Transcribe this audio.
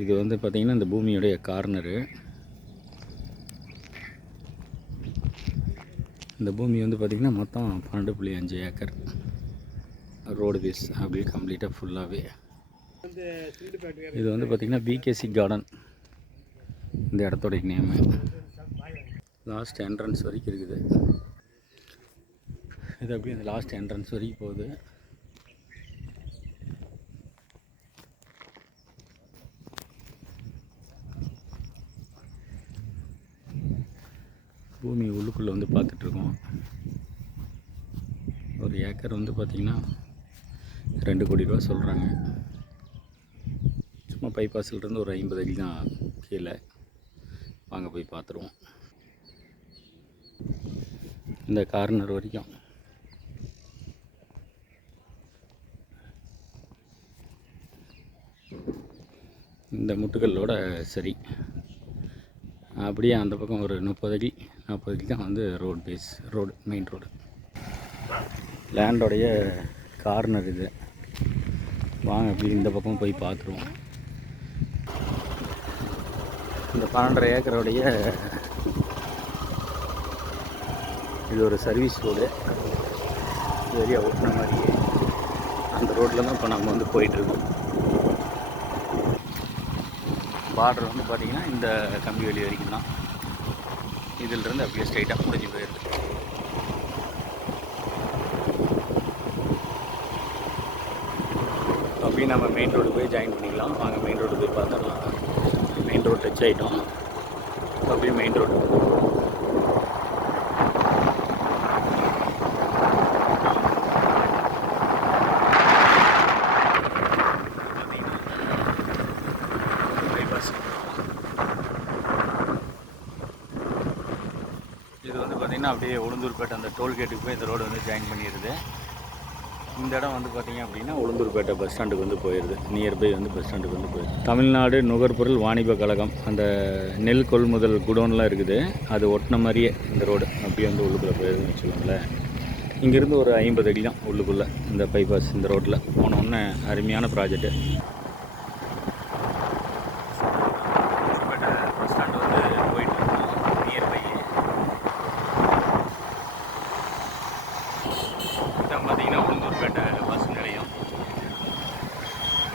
இது வந்து பார்த்திங்கன்னா இந்த பூமியுடைய கார்னரு. இந்த பூமி வந்து பார்த்திங்கன்னா மொத்தம் 12.5 ஏக்கர் ரோடு பேஸ் அப்படியே கம்ப்ளீட்டாக ஃபுல்லாகவே. இது வந்து பார்த்திங்கன்னா பிகேசி கார்டன் இந்த இடத்தோடைய நேமு. லாஸ்ட் என்ட்ரன்ஸ் வரைக்கும் இருக்குது. இது அப்படியே இந்த லாஸ்ட் என்ட்ரன்ஸ் வரைக்கும் போகுது. பூமி உள்ளுக்குள்ளே வந்து பார்த்துட்ருக்கோம். ஒரு ஏக்கர் வந்து பார்த்திங்கன்னா 2 கோடி ரூபா சொல்கிறாங்க. சும்மா பைபாஸ்லேருந்து ஒரு 50 அடி தான் கீழே. வாங்க போய் பார்த்துருவோம். இந்த கார்னர் வரைக்கும் இந்த முட்டுகளோட சரி. அப்படியே அந்த பக்கம் ஒரு 40 அடி தான் வந்து road face, road main road. லேண்டோடைய கார்னர் இது. வாங்க அப்படி இந்த பக்கம் போய் பார்த்துருவோம். இந்த 12.5 ஏக்கரோடைய இது ஒரு சர்வீஸ் ரோடு. ஏரியா ஓட்டின மாதிரி அந்த ரோட்டில் தான் இப்போ நம்ம வந்து போயிட்டுருக்கோம். பார்டர் வந்து பார்த்திங்கன்னா இந்த கம்பி வேலி வரைக்கும் தான். இதிலிருந்து அப்படியே ஸ்ட்ரைட்டாக முடிஞ்சு போயிடுது. அப்படியே நம்ம மெயின் ரோடு போய் ஜாயின் பண்ணிக்கலாம். வாங்க மெயின் ரோடு போய் பார்த்துடலாம். மெயின் ரோடு டச் ஆகிட்டோம். அப்படியே மெயின் ரோடு இது வந்து பார்த்திங்கன்னா அப்படியே உளுந்தூர்பேட்டை அந்த டோல்கேட்டுக்கு போய் இந்த ரோடு வந்து ஜாயின் பண்ணிடுது. இந்த இடம் வந்து பார்த்திங்க அப்படின்னா உளுந்தூர்பேட்டை பஸ் ஸ்டாண்டுக்கு வந்து போயிடுது. நியர்பை வந்து பஸ் ஸ்டாண்டுக்கு வந்து போயிடுது. தமிழ்நாடு நுகர்பொருள் வாணிப கழகம் அந்த நெல் கொள்முதல் குடோன்லாம் இருக்குது. அது ஒட்டின மாதிரியே இந்த ரோடு அப்படியே வந்து உள்ளுக்குள்ளே போயிடுதுன்னு வச்சுக்கோங்களேன். இங்கேருந்து ஒரு 50 அடி தான் உள்ளுக்குள்ளே இந்த பைபாஸ் இந்த ரோட்டில் போனோன்னே. அருமையான ப்ராஜெக்ட்டு.